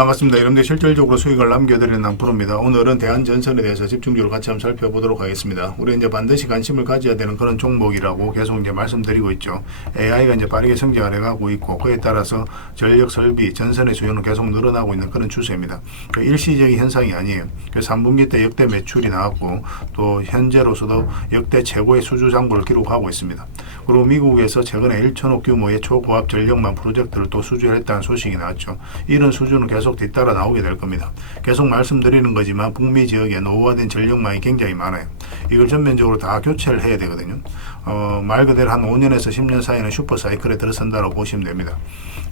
반갑습니다. 여러분들 실질적으로 수익을 남겨드리는 낭프로입니다. 오늘은 대한전선에 대해서 집중적으로 같이 한번 살펴보도록 하겠습니다. 우리 이제 반드시 관심을 가져야 되는 그런 종목이라고 계속 이제 말씀드리고 있죠. AI가 이제 빠르게 성장을 해가고 있고 그에 따라서 전력 설비, 전선의 수요는 계속 늘어나고 있는 그런 추세입니다. 그 일시적인 현상이 아니에요. 그래서 3분기 때 역대 매출이 나왔고 또 현재로서도 역대 최고의 수주 장부를 기록하고 있습니다. 그리고 미국에서 최근에 1천억 규모의 초고압 전력망 프로젝트를 또 수주했다는 소식이 나왔죠. 이런 수주는 계속 뒤따라 나오게 될 겁니다. 계속 말씀드리는 거지만 북미 지역에 노후화된 전력망이 굉장히 많아요. 이걸 전면적으로 다 교체를 해야 되거든요. 말 그대로 한 5년에서 10년 사이는 슈퍼사이클에 들어선다고 보시면 됩니다.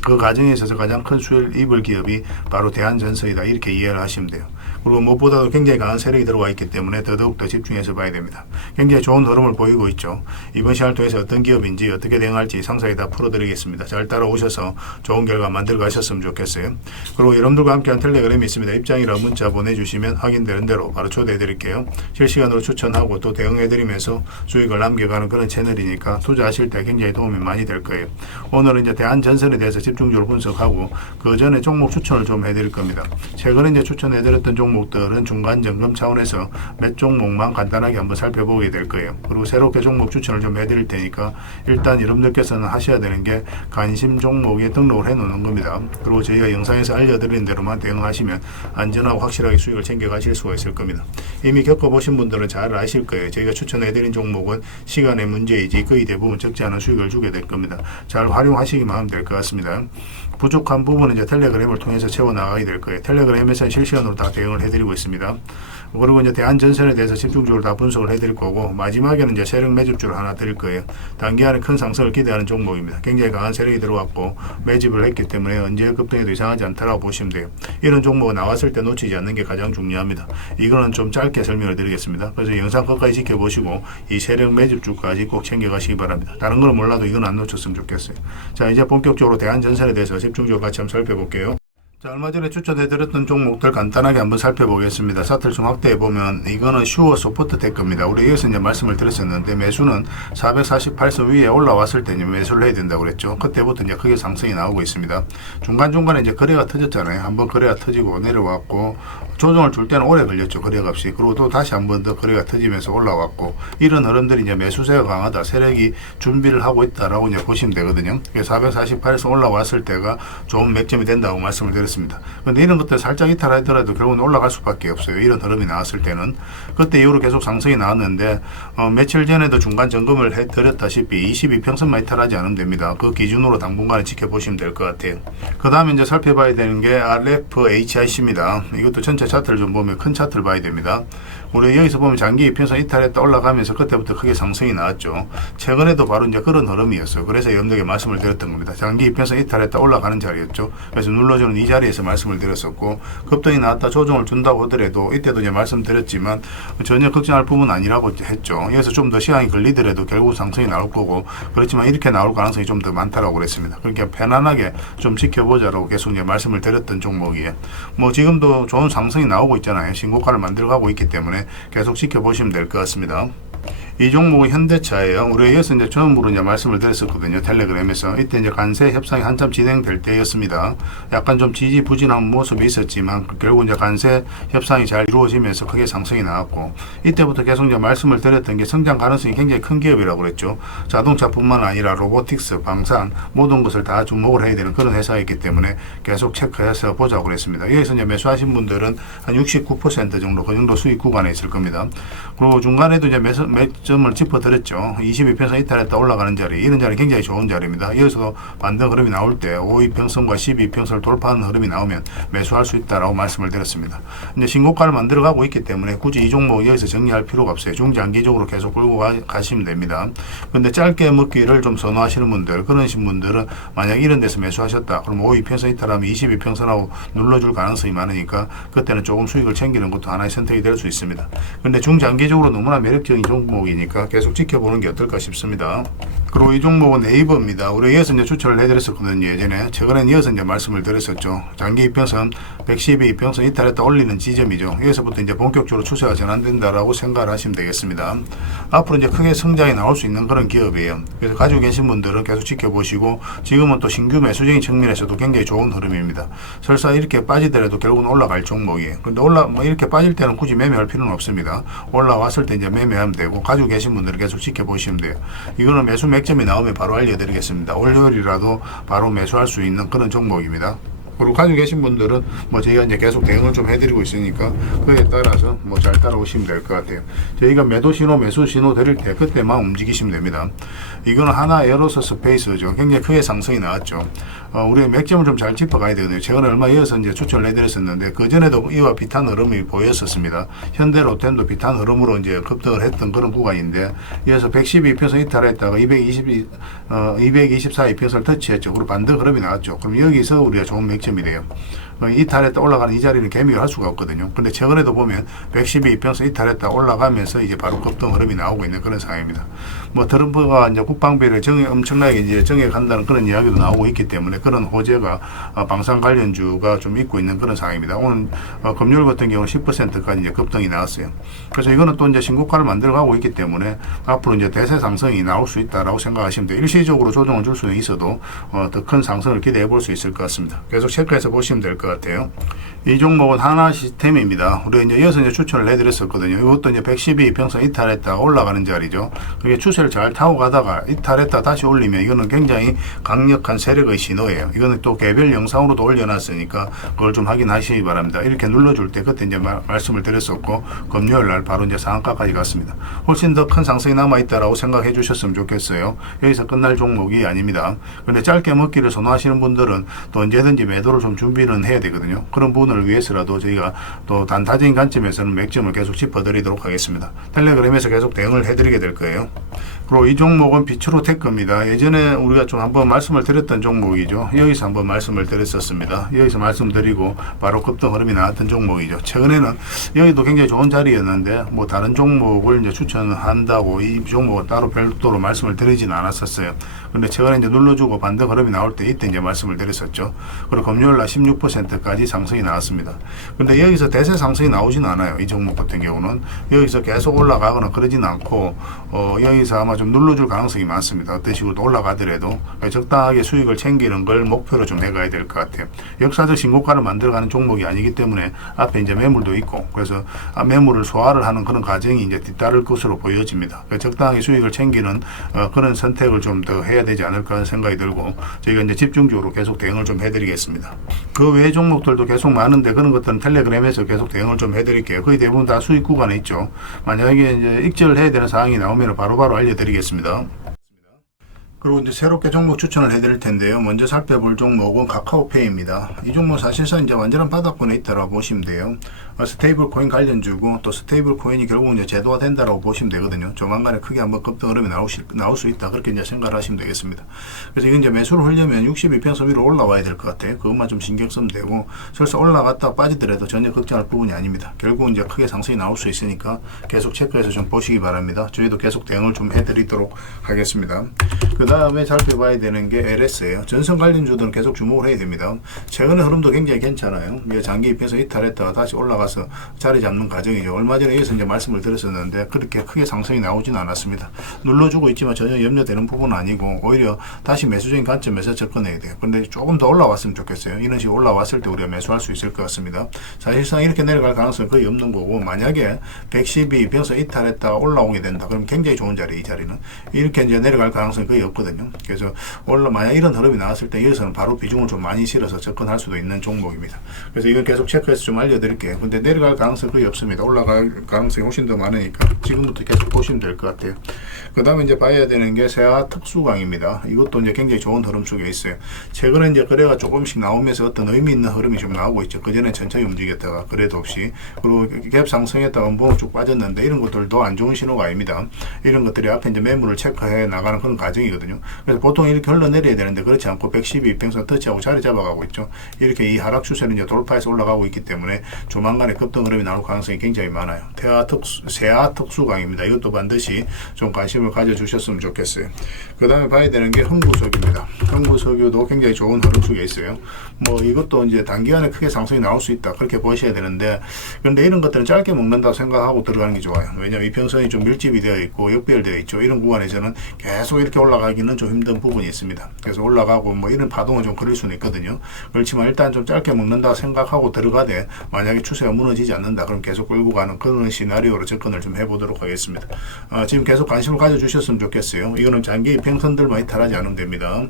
그 과정에 있어서 가장 큰 수혜를 입을 기업이 바로 대한전선이다, 이렇게 이해를 하시면 돼요. 그리고 무엇보다도 굉장히 강한 세력이 들어와 있기 때문에 더더욱더 집중해서 봐야 됩니다. 굉장히 좋은 흐름을 보이고 있죠. 이번 시간을 통해서 어떤 기업인지 어떻게 대응할지 상세히 다 풀어드리겠습니다. 잘 따라오셔서 좋은 결과 만들어 가셨으면 좋겠어요. 그리고 여러분들과 함께한 텔레그램이 있습니다. 입장이라 문자 보내주시면 확인되는 대로 바로 초대해 드릴게요. 실시간으로 추천하고 또 대응해 드리면서 수익을 남겨가는 그런 채널이니까 투자하실 때 굉장히 도움이 많이 될 거예요. 오늘은 이제 대한전선에 대해서 집중적으로 분석하고 그 전에 종목 추천을 좀 해드릴 겁니다. 최근에 이제 추천해드렸던 종목들은 중간 점검 차원에서 몇 종목만 간단하게 한번 살펴보게 될 거예요. 그리고 새롭게 종목 추천을 좀 해드릴 테니까 일단 여러분들께서는 하셔야 되는 게 관심 종목에 등록을 해 놓는 겁니다. 그리고 저희가 영상에서 알려드리는 대로만 대응하시면 안전하고 확실하게 수익을 챙겨 가실 수가 있을 겁니다. 이미 겪어보신 분들은 잘 아실 거예요. 저희가 추천해드린 종목은 시간의 문제이지 거의 대부분 적지 않은 수익을 주게 될 겁니다. 잘 활용하시기만 하면 될 것 같습니다. 부족한 부분은 이제 텔레그램을 통해서 채워나가게 될 거예요. 텔레그램에서는 실시간으로 다 대응을 해드리고 있습니다. 그리고 이제 대한전선에 대해서 집중적으로 다 분석을 해드릴 거고, 마지막에는 이제 세력 매집주를 하나 드릴 거예요. 단기간에 큰 상승을 기대하는 종목입니다. 굉장히 강한 세력이 들어왔고 매집을 했기 때문에 언제 급등해도 이상하지 않다라고 보시면 돼요. 이런 종목은 나왔을 때 놓치지 않는 게 가장 중요합니다. 이거는 좀 짧게 설명을 드리겠습니다. 그래서 영상 끝까지 지켜보시고 이 세력 매집주까지 꼭 챙겨가시기 바랍니다. 다른 건 몰라도 이건 안 놓쳤으면 좋겠어요. 자, 이제 본격적으로 대한전선에 대해서 집중적으로 같이 한번 살펴볼게요. 자, 얼마 전에 추천해드렸던 종목들 간단하게 한번 살펴보겠습니다. 사틀중 확대해보면 이거는 슈어 소프트텍 겁니다. 우리 여기서 이제 말씀을 드렸었는데 매수는 448선 위에 올라왔을 때 매수를 해야 된다고 그랬죠. 그때부터 이제 크게 상승이 나오고 있습니다. 중간중간에 이제 거래가 터졌잖아요. 한번 거래가 터지고 내려왔고 조정을 줄 때는 오래 걸렸죠. 거래값이. 그리고 또 다시 한번 더 거래가 터지면서 올라왔고 이런 흐름들이 이제 매수세가 강하다, 세력이 준비를 하고 있다라고 이제 보시면 되거든요. 448에서 올라왔을 때가 좋은 맥점이 된다고 말씀을 드렸습니다. 근데 이런 것들 살짝 이탈하더라도 결국은 올라갈 수밖에 없어요. 이런 흐름이 나왔을 때는. 그때 이후로 계속 상승이 나왔는데 며칠 전에도 중간 점검을 해드렸다시피 22평선만 이탈하지 않으면 됩니다. 그 기준으로 당분간에 지켜보시면 될 것 같아요. 그 다음에 이제 살펴봐야 되는 게 RFHIC입니다. 이것도 전체 차트를 좀 보면 큰 차트를 봐야 됩니다. 우리 여기서 보면 장기 이평선 이탈했다 올라가면서 그때부터 크게 상승이 나왔죠. 최근에도 바로 이제 그런 흐름이었어요. 그래서 여러분들에게 말씀을 드렸던 겁니다. 장기 이평선 이탈했다 올라가는 자리였죠. 그래서 눌러주는 이 자리에서 말씀을 드렸었고, 급등이 나왔다 조정을 준다고 하더라도 이때도 이제 말씀드렸지만 전혀 걱정할 부분은 아니라고 했죠. 여기서 좀 더 시간이 걸리더라도 결국 상승이 나올 거고, 그렇지만 이렇게 나올 가능성이 좀 더 많다라고 그랬습니다. 그러니까 편안하게 좀 지켜보자라고 계속 이제 말씀을 드렸던 종목이에요. 뭐 지금도 좋은 상승이 나오고 있잖아요. 신고가를 만들어가고 있기 때문에 계속 지켜보시면 될 것 같습니다. 이 종목은 현대차예요. 우리 여기서 이제 처음으로 이제 말씀을 드렸었거든요. 텔레그램에서. 이때 이제 관세 협상이 한참 진행될 때였습니다. 약간 좀 지지부진한 모습이 있었지만 결국 이제 관세 협상이 잘 이루어지면서 크게 상승이 나왔고, 이때부터 계속 이제 말씀을 드렸던 게 성장 가능성이 굉장히 큰 기업이라고 그랬죠. 자동차뿐만 아니라 로보틱스, 방산 모든 것을 다 주목을 해야 되는 그런 회사이기 때문에 계속 체크해서 보자고 그랬습니다. 여기서 이제 매수하신 분들은 한 69% 정도 그 정도 수익 구간에 있을 겁니다. 그리고 중간에도 이제 점을 짚어드렸죠. 22평선 이탈했다 올라가는 자리, 이런 자리 굉장히 좋은 자리입니다. 여기서도 반등 흐름이 나올 때 5위평선과 12평선을 돌파하는 흐름이 나오면 매수할 수 있다라고 말씀을 드렸습니다. 이제 신고가를 만들어가고 있기 때문에 굳이 이 종목 여기서 정리할 필요가 없어요. 중장기적으로 계속 끌고 가시면 됩니다. 근데 짧게 먹기를 좀 선호하시는 분들, 그러신 분들은 만약 이런 데서 매수하셨다 그럼 5위평선 이탈하면 22평선하고 눌러줄 가능성이 많으니까 그때는 조금 수익을 챙기는 것도 하나의 선택이 될 수 있습니다. 근데 중장기적으로 너무나 매력적인 종목이 종목이니까 계속 지켜보는 게 어떨까 싶습니다. 그리고 이 종목은 네이버입니다. 우리 이어서 이제 추천을 해드렸었거든요. 예전에 최근엔 이어서 이제 말씀을 드렸었죠. 장기 이평선 112 이평선 이탈했다 올리는 지점이죠. 여기서부터 이제 본격적으로 추세가 전환된다라고 생각을 하시면 되겠습니다. 앞으로 이제 크게 성장이 나올 수 있는 그런 기업이에요. 그래서 가지고 계신 분들은 계속 지켜보시고, 지금은 또 신규 매수적인 측면에서도 굉장히 좋은 흐름입니다. 설사 이렇게 빠지더라도 결국은 올라갈 종목이에요. 근데 이렇게 빠질 때는 굳이 매매할 필요는 없습니다. 올라왔을 때 이제 매매하면 되고, 가지고 계신 분들은 계속 지켜보시면 돼요. 이거는 매수 맥점이 나오면 바로 알려드리겠습니다. 월요일이라도 바로 매수할 수 있는 그런 종목입니다. 그리고 가지고 계신 분들은 저희가 이제 계속 대응을 좀 해드리고 있으니까 그에 따라서 잘 따라오시면 될 것 같아요. 저희가 매도 신호, 매수 신호 드릴 때 그때만 움직이시면 됩니다. 이거는 하나 에어로서 스페이스죠. 굉장히 크게 상승이 나왔죠. 우리가 맥점을 좀 잘 짚어가야 되거든요. 최근에 얼마 이어서 이제 추천을 해드렸었는데, 그전에도 이와 비슷한 흐름이 보였었습니다. 현대로템도 비슷한 흐름으로 이제 급등을 했던 그런 구간인데, 이어서 112평선 이탈했다가 224 이평선을 터치했죠. 그리고 반대 흐름이 나왔죠. 그럼 여기서 우리가 좋은 맥점이 돼요. 이탈했다 올라가는 이 자리는 개미가 할 수가 없거든요. 근데 최근에도 보면 112 이평선 이탈했다 올라가면서 이제 바로 급등 흐름이 나오고 있는 그런 상황입니다. 트럼프가 이제 국방비를 엄청나게 이제 정액한다는 그런 이야기도 나오고 있기 때문에 그런 호재가 방산 관련주가 좀 있고 있는 그런 상황입니다. 오늘 금요일 같은 경우는 10%까지 이제 급등이 나왔어요. 그래서 이거는 또 이제 신고가를 만들어가고 있기 때문에 앞으로 이제 대세 상승이 나올 수 있다라고 생각하시면 돼요. 일시적으로 조정을 줄 수는 있어도 더 큰 상승을 기대해 볼 수 있을 것 같습니다. 계속 체크해서 보시면 될 것 같아요. 이 종목은 하나 시스템입니다. 우리가 이제 이어서 이제 추천을 해드렸었거든요. 이것도 이제 112 평선 이탈했다가 올라가는 자리죠. 그게 추세를 잘 타고 가다가 이탈했다 다시 올리면 이거는 굉장히 강력한 세력의 신호예요. 이거는 또 개별 영상으로도 올려놨으니까 그걸 좀 확인하시기 바랍니다. 이렇게 눌러줄 때 그때 이제 말씀을 드렸었고, 금요일 날 바로 이제 상한가까지 갔습니다. 훨씬 더 큰 상승이 남아있다라고 생각해 주셨으면 좋겠어요. 여기서 끝날 종목이 아닙니다. 그런데 짧게 먹기를 선호하시는 분들은 또 언제든지 매도를 좀 준비는 해야 되거든요. 그런 부분을 위해서라도 저희가 또 단타적인 관점에서는 맥점을 계속 짚어드리도록 하겠습니다. 텔레그램에서 계속 대응을 해드리게 될 거예요. 그리고 이 종목은 비추로 테크입니다. 예전에 우리가 좀 한번 말씀을 드렸던 종목이죠. 여기서 한번 말씀을 드렸었습니다. 여기서 말씀드리고 바로 급등 흐름이 나왔던 종목이죠. 최근에는 여기도 굉장히 좋은 자리였는데 다른 종목을 이제 추천한다고 이 종목은 따로 별도로 말씀을 드리지는 않았었어요. 근데 최근에 이제 눌러주고 반대 흐름이 나올 때 이때 이제 말씀을 드렸었죠. 그리고 금요일 날 16%까지 상승이 나왔습니다. 근데 여기서 대세 상승이 나오지는 않아요. 이 종목 같은 경우는 여기서 계속 올라가거나 그러지는 않고 여기서 아마 좀 눌러줄 가능성이 많습니다. 어떤 식으로 올라가더라도 적당하게 수익을 챙기는 걸 목표로 좀 해가야 될 것 같아요. 역사적 신고가를 만들어가는 종목이 아니기 때문에 앞에 이제 매물도 있고, 그래서 매물을 소화를 하는 그런 과정이 이제 뒤따를 것으로 보여집니다. 적당하게 수익을 챙기는 그런 선택을 좀 더 해야 되지 않을까 하는 생각이 들고, 저희가 이제 집중적으로 계속 대응을 좀 해드리겠습니다. 그 외 종목들도 계속 많은데 그런 것들은 텔레그램에서 계속 대응을 좀 해드릴게요. 거의 대부분 다 수익 구간에 있죠. 만약에 이제 익절을 해야 되는 상황이 나오면 바로바로 알려드리겠습니다. 그리고 이제 새롭게 종목 추천을 해드릴 텐데요. 먼저 살펴볼 종목은 카카오페이입니다. 이 종목 사실상 이제 완전한 바닥권에 있다라고 보시면 돼요. 스테이블 코인 관련주고, 또 스테이블 코인이 결국 이제 제도화 된다라고 보시면 되거든요. 조만간에 크게 한번 급등 흐름이 나올 수 있다. 그렇게 이제 생각을 하시면 되겠습니다. 그래서 이건 이제 매수를 하려면 62평선 위로 올라와야 될 것 같아요. 그것만 좀 신경 쓰면 되고, 설사 올라갔다 빠지더라도 전혀 걱정할 부분이 아닙니다. 결국 이제 크게 상승이 나올 수 있으니까 계속 체크해서 좀 보시기 바랍니다. 저희도 계속 대응을 좀 해드리도록 하겠습니다. 그 다음에 살펴봐야 되는 게 LS예요. 전선 관련주들은 계속 주목을 해야 됩니다. 최근의 흐름도 굉장히 괜찮아요. 장기 입에서 이탈했다가 다시 올라가서 자리 잡는 과정이죠. 얼마 전에 여기서 이제 말씀을 드렸었는데 그렇게 크게 상승이 나오지는 않았습니다. 눌러주고 있지만 전혀 염려되는 부분은 아니고, 오히려 다시 매수적인 관점에서 접근해야 돼요. 근데 조금 더 올라왔으면 좋겠어요. 이런 식으로 올라왔을 때 우리가 매수할 수 있을 것 같습니다. 사실상 이렇게 내려갈 가능성은 거의 없는 거고, 만약에 112 변서 이탈했다가 올라오게 된다. 그럼 굉장히 좋은 자리, 이 자리는. 이렇게 이제 내려갈 가능성이 거의 없거든요. 그래서 만약 이런 흐름이 나왔을 때 여기서는 바로 비중을 좀 많이 실어서 접근할 수도 있는 종목입니다. 그래서 이건 계속 체크해서 좀 알려드릴게요. 근데 내려갈 가능성이 거의 없습니다. 올라갈 가능성이 훨씬 더 많으니까 지금부터 계속 보시면 될 것 같아요. 그 다음에 이제 봐야 되는 게 세아 특수광입니다. 이것도 이제 굉장히 좋은 흐름 속에 있어요. 최근에 이제 거래가 조금씩 나오면서 어떤 의미 있는 흐름이 좀 나오고 있죠. 그전에 천천히 움직였다가 거래도 없이, 그리고 갭 상승했다가 뭐 쭉 빠졌는데 이런 것들도 안 좋은 신호가 아닙니다. 이런 것들이 앞에 이제 매물을 체크해 나가는 그런 과정이거든요. 있거든요. 그래서 보통 이렇게 흘러내려야 되는데 그렇지 않고 112 이평선 터치하고 자리 잡아가고 있죠. 이렇게 이 하락 추세는 이제 돌파해서 올라가고 있기 때문에 조만간에 급등 흐름이 나올 가능성이 굉장히 많아요. 세아 특수강입니다. 이것도 반드시 좀 관심을 가져주셨으면 좋겠어요. 그 다음에 봐야 되는 게 흥부석유입니다. 흥부석유도 굉장히 좋은 흐름 속에 있어요. 뭐 이것도 이제 단기간에 크게 상승이 나올 수 있다 그렇게 보셔야 되는데, 그런데 이런 것들은 짧게 먹는다고 생각하고 들어가는 게 좋아요. 왜냐하면 이평선이 좀 밀집이 되어 있고 역배열되어 있죠. 이런 구간에서는 계속 이렇게 올라가기는 좀 힘든 부분이 있습니다. 그래서 올라가고 뭐 이런 파동을 좀 그릴 수는 있거든요. 그렇지만 일단 좀 짧게 먹는다 생각하고 들어가되 만약에 추세가 무너지지 않는다 그럼 계속 끌고 가는 그런 시나리오로 접근을 좀 해보도록 하겠습니다. 지금 계속 관심을 가져주셨으면 좋겠어요. 이거는 장기 이평선들만 이탈하지 않으면 됩니다.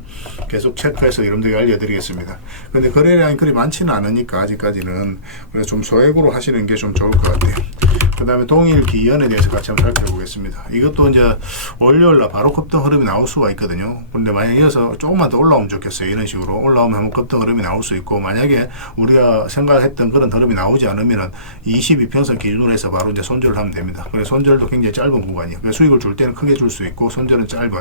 계속 체크해서 여러분들에게 알려드리겠습니다. 근데 거래량이 그리 많지는 않으니까 아직까지는, 그래서 좀 소액으로 하시는 게 좀 좋을 것 같아요. 그 다음에 동일 기연에 대해서 같이 한번 살펴보겠습니다. 이것도 이제 월요일날 바로 급등 흐름이 나올 수가 있거든요. 근데 만약에 이어서 조금만 더 올라오면 좋겠어요. 이런 식으로 올라오면 한번 급등 흐름이 나올 수 있고, 만약에 우리가 생각했던 그런 흐름이 나오지 않으면은 22평선 기준으로 해서 바로 이제 손절을 하면 됩니다. 그래서 손절도 굉장히 짧은 구간이에요. 그래서 수익을 줄 때는 크게 줄 수 있고 손절은 짧은,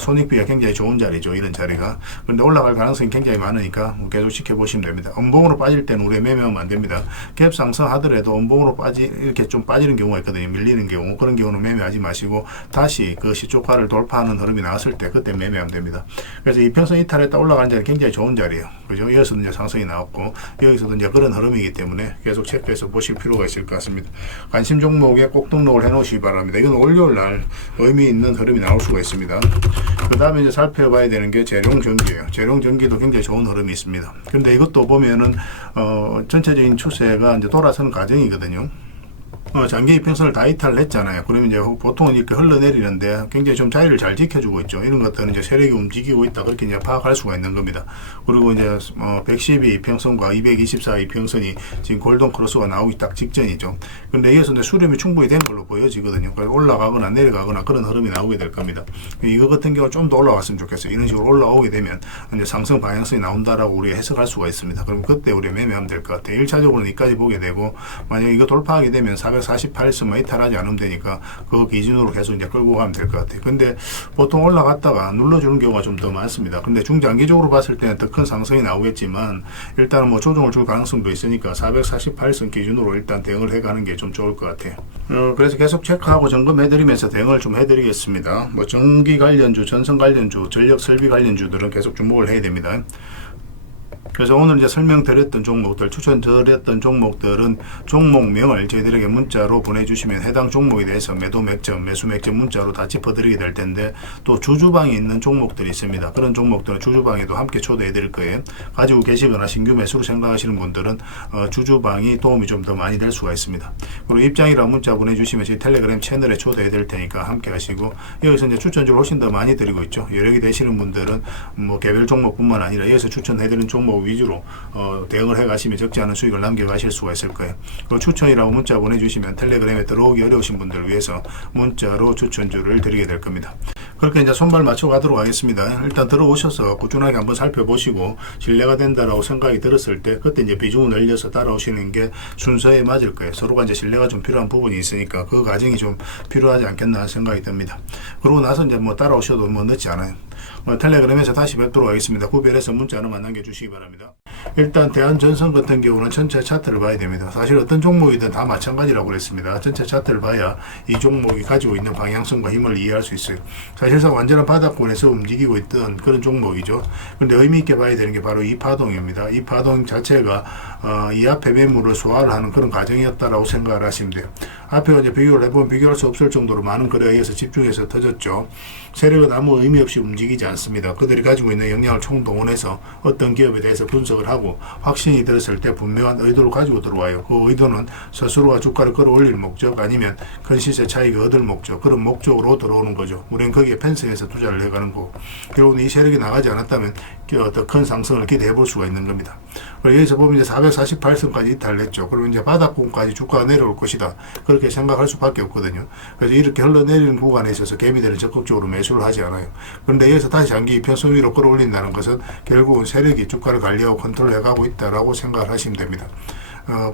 손익비가 굉장히 좋은 자리죠. 이런 자리가. 그런데 올라갈 가능성이 굉장히 많으니까 계속 지켜보시면 됩니다. 음봉으로 빠질 때는 우리 매매하면 안 됩니다. 갭 상승하더라도 음봉으로 이렇게 좀 빠지는 경우가 있거든요. 밀리는 경우. 그런 경우는 매매하지 마시고 다시 그 시초가를 돌파하는 흐름이 나왔을 때 그때 매매하면 됩니다. 그래서 이평선 이탈했다 올라가는 자리는 굉장히 좋은 자리예요. 그죠? 여기서도 이제 상승이 나왔고 여기서도 이제 그런 흐름이기 때문에 계속 체크해서 보실 필요가 있을 것 같습니다. 관심 종목에 꼭 등록을 해 놓으시기 바랍니다. 이건 월요일 날 의미 있는 흐름이 나올 수가 있습니다. 그 다음에 이제 살펴봐야 되는 게 재룡전기예요. 재룡전기도 굉장히 좋은 흐름이 있습니다. 근데 이것도 보면은 전체적인 추세가 이제 돌아서는 과정이거든요. 장기 이평선을 다 이탈을 했잖아요. 그러면 이제 보통은 이렇게 흘러내리는데 굉장히 좀 자리를 잘 지켜주고 있죠. 이런 것들은 이제 세력이 움직이고 있다. 그렇게 이제 파악할 수가 있는 겁니다. 그리고 이제 112 이평선과 224 이평선이 지금 골든 크로스가 나오기 딱 직전이죠. 근데 여기서 이제 수렴이 충분히 된 걸로 보여지거든요. 그래서 올라가거나 내려가거나 그런 흐름이 나오게 될 겁니다. 이거 같은 경우 좀 더 올라왔으면 좋겠어요. 이런 식으로 올라오게 되면 이제 상승 방향성이 나온다라고 우리가 해석할 수가 있습니다. 그럼 그때 우리 매매하면 될 것 같아요. 1차적으로는 이까지 보게 되고, 만약에 이거 돌파하게 되면 448선만 이탈하지 않으면 되니까 그 기준으로 계속 이제 끌고 가면 될 것 같아요. 근데 보통 올라갔다가 눌러주는 경우가 좀 더 많습니다. 근데 중장기적으로 봤을 때는 더 큰 상승이 나오겠지만 일단은 뭐 조정을 줄 가능성도 있으니까 448선 기준으로 일단 대응을 해가는 게 좀 좋을 것 같아요. 그래서 계속 체크하고 점검해드리면서 대응을 좀 해드리겠습니다. 뭐 전기 관련주, 전선 관련주, 전력 설비 관련주들은 계속 주목을 해야 됩니다. 그래서 오늘 이제 설명드렸던 종목들, 추천드렸던 종목들은 종목명을 저희들에게 문자로 보내주시면 해당 종목에 대해서 매도 맥점, 매수 맥점 문자로 다 짚어드리게 될 텐데, 또 주주방에 있는 종목들이 있습니다. 그런 종목들은 주주방에도 함께 초대해 드릴 거예요. 가지고 계시거나 신규 매수로 생각하시는 분들은 주주방이 도움이 좀 더 많이 될 수가 있습니다. 그리고 입장이라 문자 보내주시면 저희 텔레그램 채널에 초대해 드릴 테니까 함께 하시고, 여기서 이제 추천주를 훨씬 더 많이 드리고 있죠. 여력이 되시는 분들은 뭐 개별 종목뿐만 아니라 여기서 추천해 드리는 종목 위주로 대응을 해 가시면 적지 않은 수익을 남겨 가실 수가 있을 거예요. 그리고 추천이라고 문자 보내주시면 텔레그램에 들어오기 어려우신 분들을 위해서 문자로 추천주를 드리게 될 겁니다. 그렇게 이제 손발 맞춰 가도록 하겠습니다. 일단 들어오셔서 꾸준하게 한번 살펴보시고 신뢰가 된다라고 생각이 들었을 때 그때 이제 비중을 늘려서 따라오시는 게 순서에 맞을 거예요. 서로가 이제 신뢰가 좀 필요한 부분이 있으니까 그 과정이 좀 필요하지 않겠나 하는 생각이 듭니다. 그러고 나서 이제 뭐 따라오셔도 뭐 늦지 않아요. 텔레그램에서 다시 뵙도록 하겠습니다. 구별해서 문자 하나만 남겨주시기 바랍니다. 일단 대한전선 같은 경우는 전체 차트를 봐야 됩니다. 사실 어떤 종목이든 다 마찬가지라고 그랬습니다. 전체 차트를 봐야 이 종목이 가지고 있는 방향성과 힘을 이해할 수 있어요. 사실상 완전한 바닥권에서 움직이고 있던 그런 종목이죠. 그런데 의미 있게 봐야 되는 게 바로 이 파동입니다. 이 파동 자체가 이 앞에 매물을 소화를 하는 그런 과정이었다라고 생각을 하시면 돼요. 앞에 이제 비교를 해보면 비교할 수 없을 정도로 많은 거래에 의해서 집중해서 터졌죠. 세력은 아무 의미 없이 움직이지 않습니다. 그들이 가지고 있는 역량을 총동원해서 어떤 기업에 대해서 분석을 하고 확신이 들었을 때 분명한 의도를 가지고 들어와요. 그 의도는 스스로가 주가를 끌어올릴 목적, 아니면 큰 시세 차익을 얻을 목적, 그런 목적으로 들어오는 거죠. 우리는 거기에 편성해서 투자를 해가는 거고, 결국은 이 세력이 나가지 않았다면 더 큰 상승을 기대해 볼 수가 있는 겁니다. 여기서 보면 이제 448선까지 이탈했죠. 그리고 이제 바닥권까지 주가가 내려올 것이다, 그렇게 생각할 수밖에 없거든요. 그래서 이렇게 흘러내리는 구간에 있어서 개미들은 적극적으로 매수를 하지 않아요. 그런데 여기서 다시 장기 이평선 위로 끌어올린다는 것은 결국은 세력이 주가를 관리하고 컨트롤해 가고 있다라고 생각을 하시면 됩니다.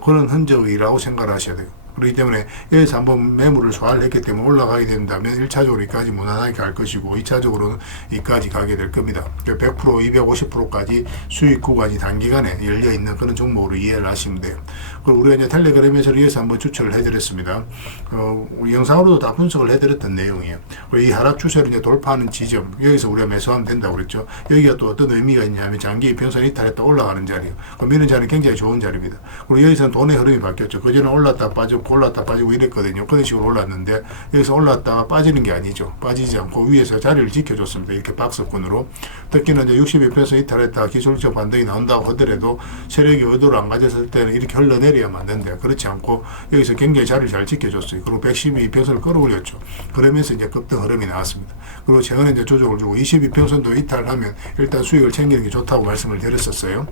그런 흔적이라고 생각을 하셔야 돼요. 그렇기 때문에 여기서 한번 매물을 소화를 했기 때문에 올라가게 된다면 1차적으로 이까지 무난하게 갈 것이고 2차적으로는 이까지 가게 될 겁니다. 100%, 250%까지 수익 구간이 단기간에 열려있는 그런 종목으로 이해를 하시면 돼요. 그리고 우리가 이제 텔레그램에서 여기서 한번 추천을 해드렸습니다. 영상으로도 다 분석을 해드렸던 내용이에요. 이 하락 추세를 이제 돌파하는 지점, 여기서 우리가 매수하면 된다고 그랬죠. 여기가 또 어떤 의미가 있냐면 장기 이평선 이탈했다 올라가는 자리예요. 그럼 이런 자리는 굉장히 좋은 자리입니다. 그리고 여기서는 돈의 흐름이 바뀌었죠. 그전에 올랐다 빠졌고 올랐다 빠지고 이랬거든요. 그런 식으로 올랐는데 여기서 올랐다가 빠지는 게 아니죠. 빠지지 않고 위에서 자리를 지켜줬습니다. 이렇게 박스권으로. 특히나 이제 62평선 이탈했다 기술적 반등이 나온다고 하더라도 세력이 의도를 안 가졌을 때는 이렇게 흘러내려야만 되는데 그렇지 않고 여기서 굉장히 자리를 잘 지켜줬어요. 그리고 112평선을 끌어올렸죠. 그러면서 이제 급등 흐름이 나왔습니다. 그리고 최근에 이제 조정을 주고 22평선도 이탈하면 일단 수익을 챙기는 게 좋다고 말씀을 드렸었어요.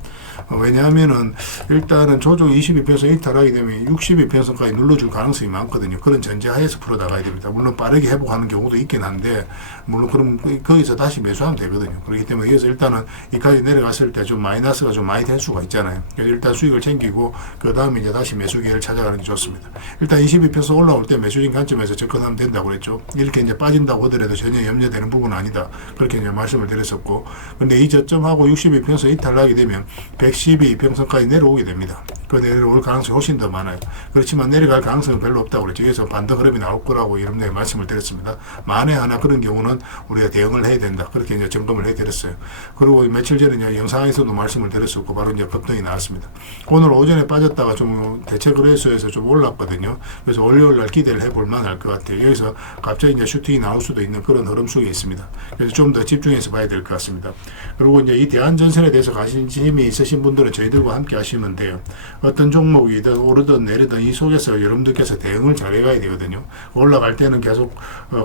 왜냐하면은 일단은 조정 22평선 이탈하게 되면 62평선까지 눌러줄 가능성이 많거든요. 그런 전제하에서 풀어나가야 됩니다. 물론 빠르게 회복하는 경우도 있긴 한데 물론 그럼 거기서 다시 매수하면 되거든요. 그렇기 때문에 여기서 일단은 이까지 내려갔을 때 좀 마이너스가 좀 많이 될 수가 있잖아요. 그래서 일단 수익을 챙기고 그 다음에 이제 다시 매수 기회를 찾아가는 게 좋습니다. 일단 22평선 올라올 때 매수진 관점에서 접근하면 된다고 그랬죠. 이렇게 이제 빠진다고 하더라도 전혀 염려되는 부분은 아니다. 그렇게 이제 말씀을 드렸었고, 근데 이 저점하고 62평선 이탈하게 되면 112평선까지 내려오게 됩니다. 그 내려올 가능성이 훨씬 더 많아요. 그렇지만 내려갈 가능성은 별로 없다고 그랬죠. 여기서 반등 흐름이 나올 거라고 여러분에게 말씀을 드렸습니다. 만에 하나 그런 경우는 우리가 대응을 해야 된다. 그렇게 이제 점검을 해드렸어요. 그리고 며칠 전에 이제 영상에서도 말씀을 드렸었고 바로 이제 급등이 나왔습니다. 오늘 오전에 빠졌다가 좀 대체 거래소에서 좀 올랐거든요. 그래서 월요일 날 기대를 해볼 만할 것 같아요. 여기서 갑자기 이제 슈팅이 나올 수도 있는 그런 흐름 속에 있습니다. 그래서 좀 더 집중해서 봐야 될 것 같습니다. 그리고 이제 이 대한전선에 대해서 관심이 있으신 분들은 저희들과 함께 하시면 돼요. 어떤 종목이든 오르든 내리든 이 속에서 여러분들께서 대응을 잘해가야 되거든요. 올라갈 때는 계속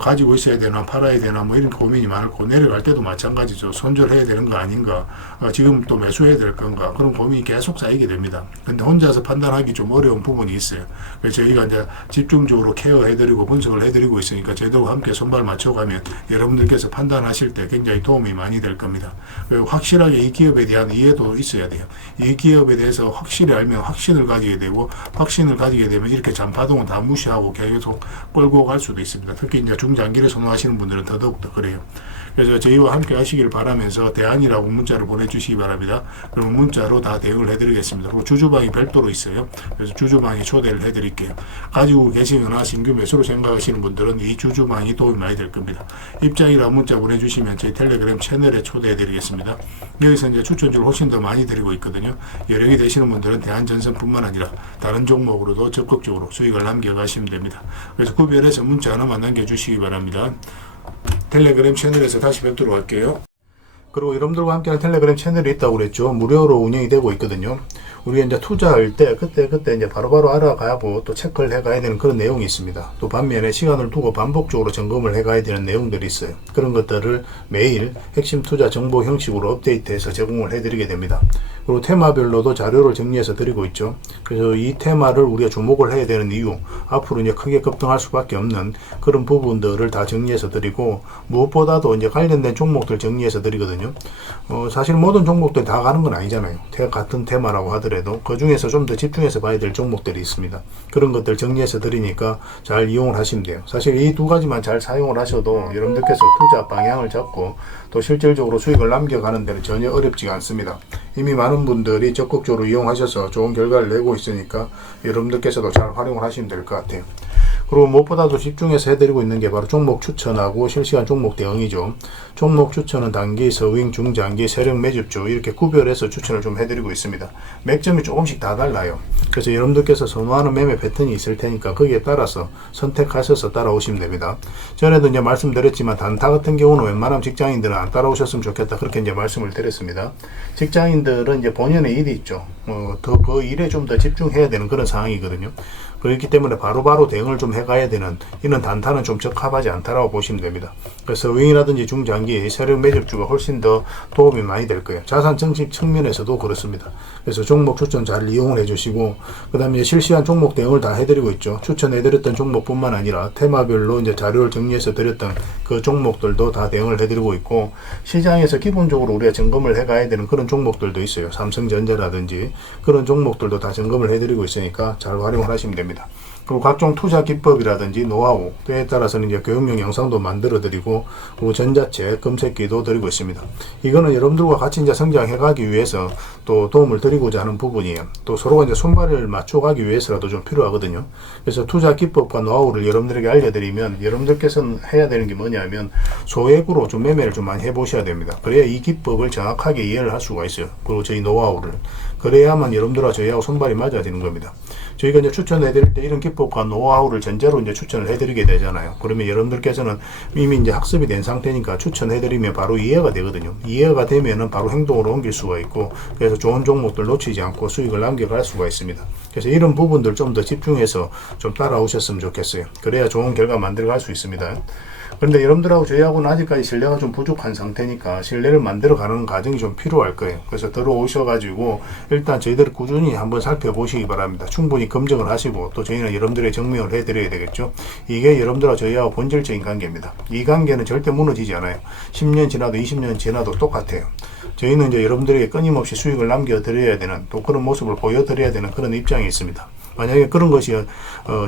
가지고 있어야 되나 팔아야 되나 뭐 이런 고민이 많고 내려갈 때도 마찬가지죠. 손절해야 되는 거 아닌가, 지금 또 매수해야 될 건가, 그런 고민이 계속 쌓이게 됩니다. 근데 혼자서 판단하기 좀 어려운 부분이 있어요. 그래서 저희가 이제 집중적으로 케어해드리고 분석을 해드리고 있으니까 저희들과 함께 손발 맞춰가면 여러분들께서 판단하실 때 굉장히 도움이 많이 될 겁니다. 그리고 확실하게 이 기업에 대한 이해도 있어야 돼요. 이 기업에 대해서 확실히 알면 확신을 가지게 되고, 확신을 가지게 되면 이렇게 잔파동은 다 무시하고 계속 끌고 갈 수도 있습니다. 특히 이제 중장기를 선호하시는 분들은 더더욱 더 그래요. 그래서 저희와 함께 하시길 바라면서 대안이라고 문자를 보내주시기 바랍니다. 그러면 문자로 다 대응을 해드리겠습니다. 그리고 주주방이 별도로 있어요. 그래서 주주방에 초대를 해드릴게요. 가지고 계시거나 신규 매수로 생각하시는 분들은 이 주주방이 도움이 많이 될 겁니다. 입장이라고 문자 보내주시면 저희 텔레그램 채널에 초대해드리겠습니다. 여기서 이제 추천주를 훨씬 더 많이 드리고 있거든요. 여력이 되시는 분들은 대한전선뿐만 아니라 다른 종목으로도 적극적으로 수익을 남겨가시면 됩니다. 그래서 구별해서 문자 하나만 남겨주시기 바랍니다. 텔레그램 채널에서 다시 뵙도록 할게요. 그리고 여러분들과 함께하는 텔레그램 채널이 있다고 그랬죠. 무료로 운영이 되고 있거든요. 우리가 이제 투자할 때 그때 이제 바로바로 알아가고 또 체크를 해가야 되는 그런 내용이 있습니다. 또 반면에 시간을 두고 반복적으로 점검을 해가야 되는 내용들이 있어요. 그런 것들을 매일 핵심 투자 정보 형식으로 업데이트해서 제공을 해드리게 됩니다. 그리고 테마별로도 자료를 정리해서 드리고 있죠. 그래서 이 테마를 우리가 주목을 해야 되는 이유, 앞으로 이제 크게 급등할 수밖에 없는 그런 부분들을 다 정리해서 드리고, 무엇보다도 이제 관련된 종목들 정리해서 드리거든요. 사실 모든 종목들 다 가는 건 아니잖아요. 같은 테마라고 하더라도 그 중에서 좀 더 집중해서 봐야 될 종목들이 있습니다. 그런 것들 정리해서 드리니까 잘 이용을 하시면 돼요. 사실 이 두 가지만 잘 사용을 하셔도 여러분들께서 투자 방향을 잡고 또 실질적으로 수익을 남겨가는 데는 전혀 어렵지가 않습니다. 이미 많은 분들이 적극적으로 이용하셔서 좋은 결과를 내고 있으니까 여러분들께서도 잘 활용을 하시면 될 것 같아요. 그리고 무엇보다도 집중해서 해드리고 있는 게 바로 종목 추천하고 실시간 종목 대응이죠. 종목 추천은 단기, 서윙, 중장기, 세력 매집주 이렇게 구별해서 추천을 좀 해드리고 있습니다. 맥점이 조금씩 다 달라요. 그래서 여러분들께서 선호하는 매매 패턴이 있을 테니까 거기에 따라서 선택하셔서 따라오시면 됩니다. 전에도 이제 말씀드렸지만 단타 같은 경우는 웬만하면 직장인들은 안 따라오셨으면 좋겠다, 그렇게 이제 말씀을 드렸습니다. 직장인들은 이제 본연의 일이 있죠. 더 그 일에 좀 더 집중해야 되는 그런 상황이거든요. 그렇기 때문에 바로바로 대응을 좀 해가야 되는 이런 단타는 좀 적합하지 않다라고 보시면 됩니다. 그래서 서윙이라든지 중장기 세력 매집주가 훨씬 더 도움이 많이 될 거예요. 자산 증식 측면에서도 그렇습니다. 그래서 종목 추천 잘 이용을 해주시고, 그 다음에 실시간 종목 대응을 다 해드리고 있죠. 추천해드렸던 종목뿐만 아니라 테마별로 이제 자료를 정리해서 드렸던 그 종목들도 다 대응을 해드리고 있고, 시장에서 기본적으로 우리가 점검을 해가야 되는 그런 종목들도 있어요. 삼성전자라든지 그런 종목들도 다 점검을 해드리고 있으니까 잘 활용을 하시면 됩니다. 겁니다. 그리고 각종 투자 기법이라든지 노하우, 때에 따라서는 이제 교육용 영상도 만들어 드리고, 그리고 전자책, 검색기도 드리고 있습니다. 이거는 여러분들과 같이 이제 성장해 가기 위해서 또 도움을 드리고자 하는 부분이에요. 또 서로가 이제 손발을 맞춰 가기 위해서라도 좀 필요하거든요. 그래서 투자 기법과 노하우를 여러분들에게 알려드리면, 여러분들께서는 해야 되는 게 뭐냐면 소액으로 좀 매매를 좀 많이 해보셔야 됩니다. 그래야 이 기법을 정확하게 이해를 할 수가 있어요. 그리고 저희 노하우를. 그래야만 여러분들과 저희하고 손발이 맞아지는 겁니다. 저희가 이제 추천해드릴 때 이런 기법과 노하우를 전제로 이제 추천을 해드리게 되잖아요. 그러면 여러분들께서는 이미 이제 학습이 된 상태니까 추천해드리면 바로 이해가 되거든요. 이해가 되면은 바로 행동으로 옮길 수가 있고, 그래서 좋은 종목들 놓치지 않고 수익을 남겨갈 수가 있습니다. 그래서 이런 부분들 좀 더 집중해서 좀 따라오셨으면 좋겠어요. 그래야 좋은 결과 만들어갈 수 있습니다. 그런데 여러분들하고 저희하고는 아직까지 신뢰가 좀 부족한 상태니까 신뢰를 만들어 가는 과정이 좀 필요할 거예요. 그래서 들어오셔가지고 일단 저희들을 꾸준히 한번 살펴보시기 바랍니다. 충분히 검증을 하시고, 또 저희는 여러분들의 증명을 해드려야 되겠죠. 이게 여러분들하고 저희하고 본질적인 관계입니다. 이 관계는 절대 무너지지 않아요. 10년 지나도 20년 지나도 똑같아요. 저희는 이제 여러분들에게 끊임없이 수익을 남겨드려야 되는, 또 그런 모습을 보여드려야 되는 그런 입장이 있습니다. 만약에 그런 것이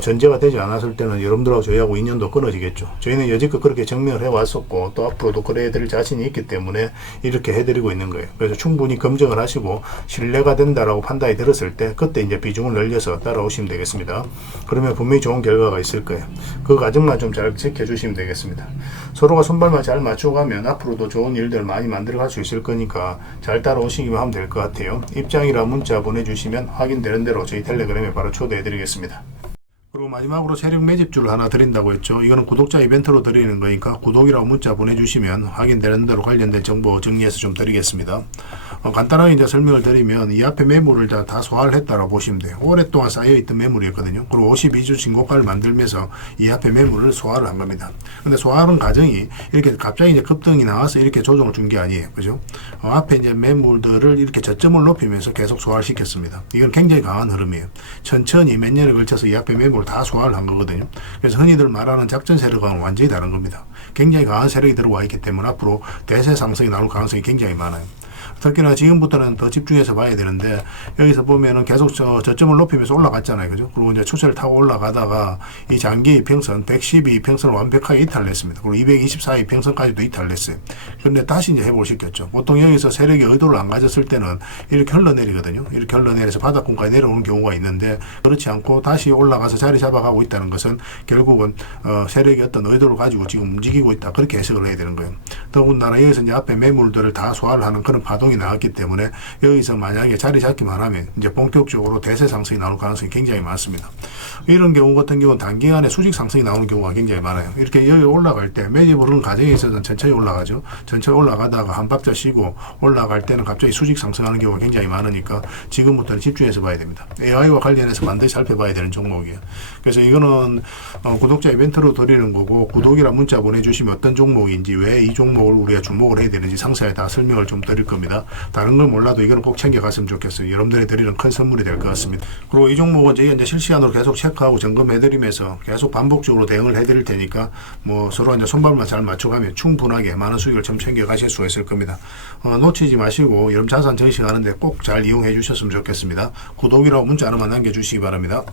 전제가 되지 않았을 때는 여러분들하고 저희하고 인연도 끊어지겠죠. 저희는 여지껏 그렇게 증명을 해왔었고, 또 앞으로도 그래 드릴 자신이 있기 때문에 이렇게 해드리고 있는 거예요. 그래서 충분히 검증을 하시고 신뢰가 된다라고 판단이 들었을 때 그때 이제 비중을 늘려서 따라오시면 되겠습니다. 그러면 분명히 좋은 결과가 있을 거예요. 그 과정만 좀 잘 지켜주시면 되겠습니다. 서로가 손발만 잘 맞춰가면 앞으로도 좋은 일들을 많이 만들어갈 수 있을 거니까 잘 따라오시기만 하면 될 것 같아요. 입장이라 문자 보내주시면 확인되는 대로 저희 텔레그램에 바로 초대해드리겠습니다. 그리고 마지막으로 세력 매집주를 하나 드린다고 했죠. 이거는 구독자 이벤트로 드리는 거니까 구독이라고 문자 보내주시면 확인되는 대로 관련된 정보 정리해서 좀 드리겠습니다. 간단하게 이제 설명을 드리면 이 앞에 매물을 다 소화를 했다고 보시면 돼요. 오랫동안 쌓여있던 매물이었거든요. 그리고 52주 신고가를 만들면서 이 앞에 매물을 소화를 한 겁니다. 근데 소화하는 과정이 이렇게 갑자기 이제 급등이 나와서 이렇게 조정을 준 게 아니에요. 그죠? 앞에 이제 매물들을 이렇게 저점을 높이면서 계속 소화를 시켰습니다. 이건 굉장히 강한 흐름이에요. 천천히 몇 년에 걸쳐서 이 앞에 매물을 다 소화를 한 거거든요. 그래서 흔히들 말하는 작전 세력과는 완전히 다른 겁니다. 굉장히 강한 세력이 들어와 있기 때문에 앞으로 대세 상승이 나올 가능성이 굉장히 많아요. 특히나 지금부터는 더 집중해서 봐야 되는데, 여기서 보면은 계속 저점을 높이면서 올라갔잖아요. 그죠? 그리고 이제 추세를 타고 올라가다가 이 장기 이평선 112 이평선을 완벽하게 이탈냈습니다. 그리고 224 이평선까지도 이탈냈어요. 그런데 다시 이제 해볼 수 있겠죠. 보통 여기서 세력이 의도를 안 가졌을 때는 이렇게 흘러내리거든요. 이렇게 흘러내려서 바닥권까지 내려오는 경우가 있는데, 그렇지 않고 다시 올라가서 자리 잡아가고 있다는 것은 결국은 세력이 어떤 의도를 가지고 지금 움직이고 있다, 그렇게 해석을 해야 되는 거예요. 더군다나 여기서 이제 앞에 매물들을 다 소화를 하는 그런 파동이 나왔기 때문에 여기서 만약에 자리 잡기만 하면 이제 본격적으로 대세 상승이 나올 가능성이 굉장히 많습니다. 이런 경우 같은 경우는 단기간에 수직 상승이 나오는 경우가 굉장히 많아요. 이렇게 여기 올라갈 때 매집을 하는 과정에 있어서는 천천히 올라가죠. 천천히 올라가다가 한 박자 쉬고 올라갈 때는 갑자기 수직 상승하는 경우가 굉장히 많으니까 지금부터는 집중해서 봐야 됩니다. AI와 관련해서 반드시 살펴봐야 되는 종목이에요. 그래서 이거는 구독자 이벤트로 드리는 거고, 구독이라 문자 보내주시면 어떤 종목인지, 왜 이 종목을 우리가 주목을 해야 되는지 상세히 다 설명을 좀 드릴 겁니다. 다른 걸 몰라도 이거는 꼭 챙겨갔으면 좋겠어요. 여러분들이 드리는 큰 선물이 될 것 같습니다. 그리고 이 종목은 저희가 이제 실시간으로 계속 체크하고 점검해드리면서 계속 반복적으로 대응을 해드릴 테니까 뭐 서로 이제 손발만 잘 맞춰가면 충분하게 많은 수익을 좀 챙겨가실 수가 있을 겁니다. 놓치지 마시고 여러분 자산 전시하는데 꼭 잘 이용해 주셨으면 좋겠습니다. 구독이라고 문자 하나만 남겨주시기 바랍니다.